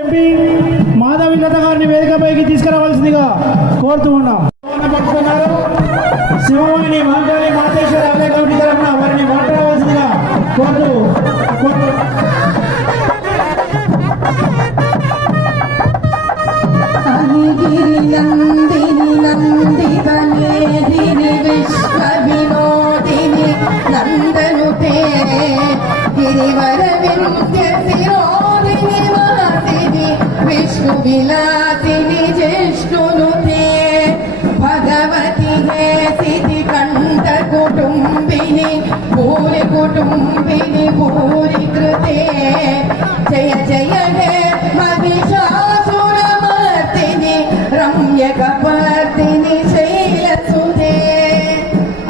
MP Madhavi Latha గారిని వేదికపైకి తీసుకురావాల్సిందిగా కోరుతూ ఉన్నాం. శివవాణి మాంకాళి మాతేశ్వర ఆలయ కమిటీ తరఫున వారిని మాట్లాడవలసిందిగా కోరుతూ నందిని నందితనేదిని విశ్వ వినోదిని నందనుతే గిరివర వింధ్య శిరోదిని వాసిని విష్ణు విలాసిని జిష్ణునుతే భగవతి హే సిద్ధి కంఠ కుటుంబిని భూరి కుటుంబిని భూరి కృతే జయ జయ హే మహిషాసురమర్దిని రమ్యకపర్దిని శైలసుదే.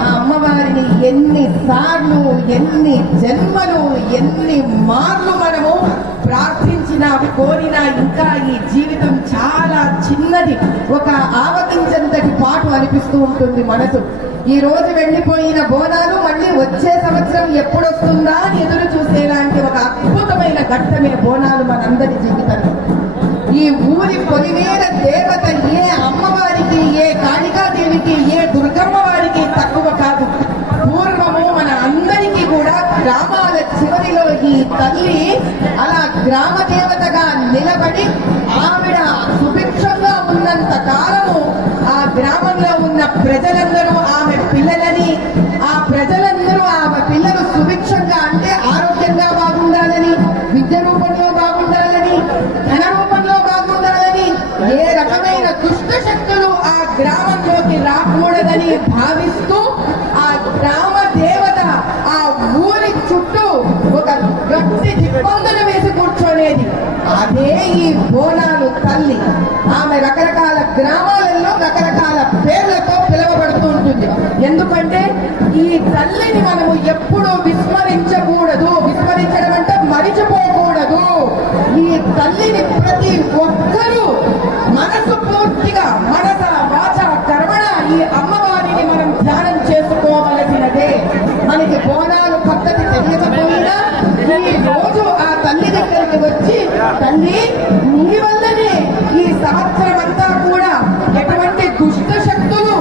ఆ అమ్మవారిని ఎన్నిసార్లు ఎన్ని జన్మలు ఎన్ని మార్లు మనము ప్రార్థించినా కోరినా ఇంకా ఈ జీవితం చాలా చిన్నది, ఒక ఆవగించంతటి పాటు అనిపిస్తూ ఉంటుంది మనసు. ఈ రోజు వెళ్లిపోయిన బోనాలు మళ్ళీ వచ్చే సంవత్సరం ఎప్పుడొస్తుందా అని ఎదురు చూసేలాంటి ఒక అద్భుతమైన ఘట్టమే బోనాలు మనందరి జీవితంలో. ఈ ఊరి పొలిమేర దేవత ఏ అమ్మవారికి, ఏ కాళికాదేవికి, ఏ దుర్గమ్మ వారికి తక్కువ కాదు. పూర్వము మన అందరికీ కూడా గ్రామాల చివరిలో ఈ తల్లి అలా గ్రామ దేవతగా నిలబడి ఆవిడ సుభిక్షంగా ఉన్నంత కాలము ఆ గ్రామంలో ఉన్న ప్రజలందరూ ఆమె పిల్లలని, ఆ ప్రజలందరూ ఆమె పిల్లలు సుభిక్షంగా అంటే ఆరోగ్యంగా బాగుండాలని, విద్య రూపంలో బాగుండాలని, ధన రూపంలో బాగుండాలని, ఏ రకమైన దుష్ట శక్తులు ఆ గ్రామంలోకి రాకూడదని భావిస్తూ ఆ గ్రామ దేవత ఆ ఊరి చుట్టూ ఒక గట్టి దిగ్బంధన వేసి కూర్చోనేది. అదే ఈ బోనాలు తల్లి. ఆమె రకరకాల గ్రామాలలో రకరకాల పేర్లతో పిలువబడుతూ ఉంటుంది. ఎందుకంటే ఈ తల్లిని మనము ఎప్పుడూ విస్మరించకూడదు. విస్మరించడం అంటే మరిచిపోకూడదు. ఈ తల్లిని ప్రతి ఒక్కరూ మనసు పూర్తిగా మనస వాచ కర్మణ ఈ అమ్మవారిని మనం ధ్యానం చేసుకోవలసినదే. మనకి బోనాలు పద్ధతి తెలియకపోయినా ఈ రోజు ఆ తల్లి దగ్గరికి వచ్చి, తల్లి నీ వల్లనే ఈ సంవత్సరం అంతా కూడా ఎటువంటి దుష్ట శక్తులు,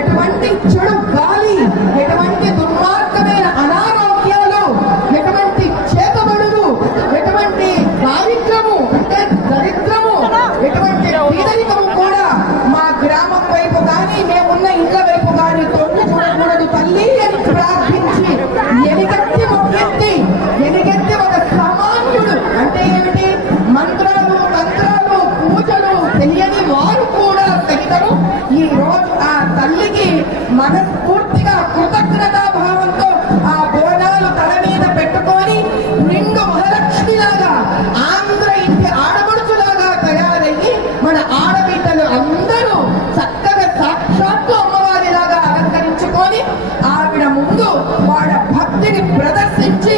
ఎటువంటి చెడు గాలి, ఎటువంటి దుర్మార్గమైన అనారోగ్యాలు, ఎటువంటి చేతబడులు, ఎటువంటి దారిద్రము అంటే దరిద్రము, ఎటువంటి పేదరికము కూడా మా గ్రామం వైపు కానీ మేమున్న ఇంట్ల వైపు కానీ తొంగి చూడకూడదు తల్లి అని ప్రార్థించి ఎనిగెత్తి మొక్కెత్తి, ఎనిగెత్తి ఒక సామాన్యుడు అంటే ఏమిటి, మంత్రాలు తంత్రాలు పూజలు తెలియని వారు కూడా సహితము ఈ రోజు ఆ తల్లికి మనస్ఫూర్తిగా కృతజ్ఞతా భావంతో ఆ బోనాలు తల మీద పెట్టుకొని నిండు మహాలక్ష్మిలాగా ఆంధ్ర ఇంటి ఆడపడుచులాగా తయారయ్యి మన ఆడబిడ్డలు అందరూ చక్కగా సాక్షాత్తు అమ్మవారిలాగా అలంకరించుకొని ఆవిడ ముందు వాళ్ళ భక్తిని ప్రదర్శించి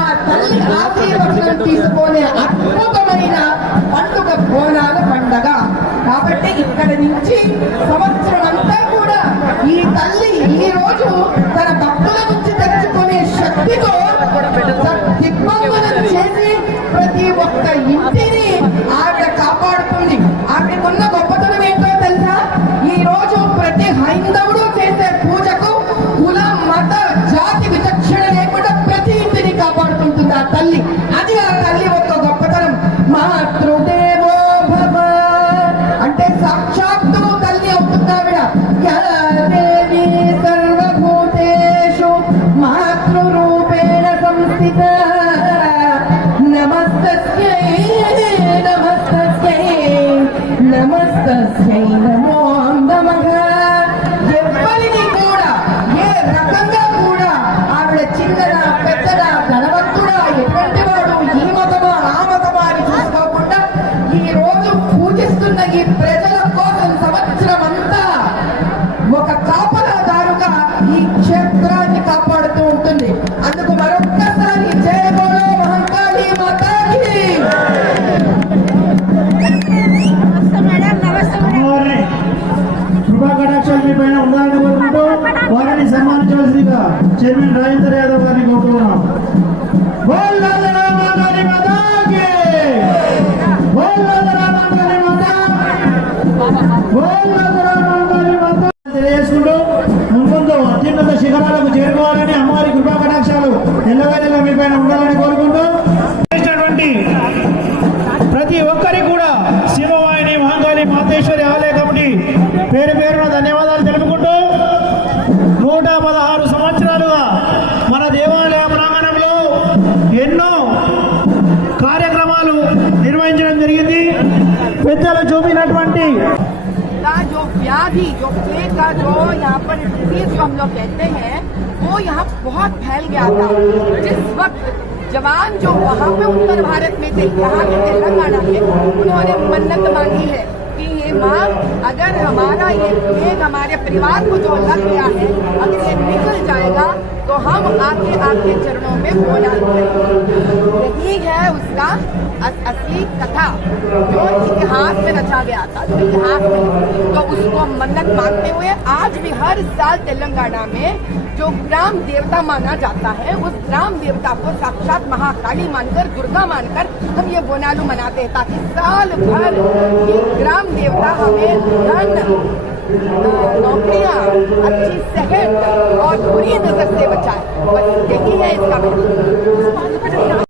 ఆ తల్లి ఆశీర్వచనం తీసుకునే అద్భుతమైన పండుగ బోనాల పండగ. కాబట్టి ఇక్కడ నుంచి సంవత్సరం అంతా కూడా ఈ తల్లి ఈ రోజు తన భక్తుల నుంచి తెచ్చుకునే శక్తితో దిగ్బంధనం చేసి ప్రతి ఒక్క ఇంటిని ఆవిడ కాపాడుతుంది. ఆవిడకున్న గొప్పతనం ఏంటో తెలుసా? ఈ రోజు ప్రతి హైందవుడు చేసే పూజకు కుల మత జాతి విచక్షణ లేకుండా ప్రతి ఇంటిని కాపాడుతుంటుంది ఆ తల్లి. అది ఆ తల్లి ఒక గొప్పతనం. మాతృదేవో భవ అంటే సాక్షాత్తు తల్లి అవుతుంది ఆవిడ. దేవి సర్వభూతేషు మాతృరూపేణ సంస్థిత. నమస్తస్యై నమస్తస్యై నమస్తస్యై నమో నమః. ఎవరిని కూడా ఏ రకంగా కూడా ఆవిడ చిన్నదా పెద్దదా ధనవంతుడా ఎటువంటి వాడు ఈ మతమా ఆ మతమా అని చూసుకోకుండా ఈ రోజు పూజిస్తున్న ఈ ప్రజల కోసం సంవత్సరం అంతా ఒక కాపలాదారుగా ఈ క్షేత్రాన్ని కాపాడుతూ ఉంటుంది. అందుకు మరొక్కసారి జయ బోలో మహంకాళి మాతాకి. కృపా కటాక్షాలు మీ పైన ఉండాలని కోరుకుంటూ వారిని సన్మానించవలసిందిగా చైర్మన్ రాజేంద్ర యాదవ్ గారిని కోరుతున్నాం. బోల్ ప్రతి ఒక్కరికి కూడా శివవాహిని మహంకాళి మాతేశ్వరి ఆలయ కమిటీ పేరు పేరున ధన్యవాదాలు తెలుపుకుంటూ 116 సంవత్సరాలుగా మన దేవాలయ ప్రాంగణంలో ఎన్నో కార్యక్రమాలు నిర్వహించడం జరిగింది. పెద్దలు చూపినటువంటి का जो व्याधि जो प्लेग का जो यहाँ पर डिजीज जो हम लोग कहते हैं वो यहाँ बहुत फैल गया था। जिस वक्त जवान जो वहाँ पे उत्तर भारत में थे, यहाँ के तेलंगाना के, उन्होंने मन्नत मांगी है कि ये माँ अगर हमारा ये प्लेग हमारे परिवार को जो लग गया है अगर ये निकल जाएगा तो हम आपके चरणों में बोलाल करेंगे। यही है उसका असली कथा जो इतिहास में रचा गया था, जो इतिहास में। तो उसको मन्नत मांगते हुए आज भी हर साल तेलंगाना में जो ग्राम देवता माना जाता है उस ग्राम देवता को साक्षात महाकाली मानकर, दुर्गा मानकर हम ये बोनालू मनाते हैं, ताकि साल भर ये ग्राम देवता हमें धन, नौकरियां, अच्छी सेहत और बुरी नजर से बचाए। बस यही है इसका महत्व।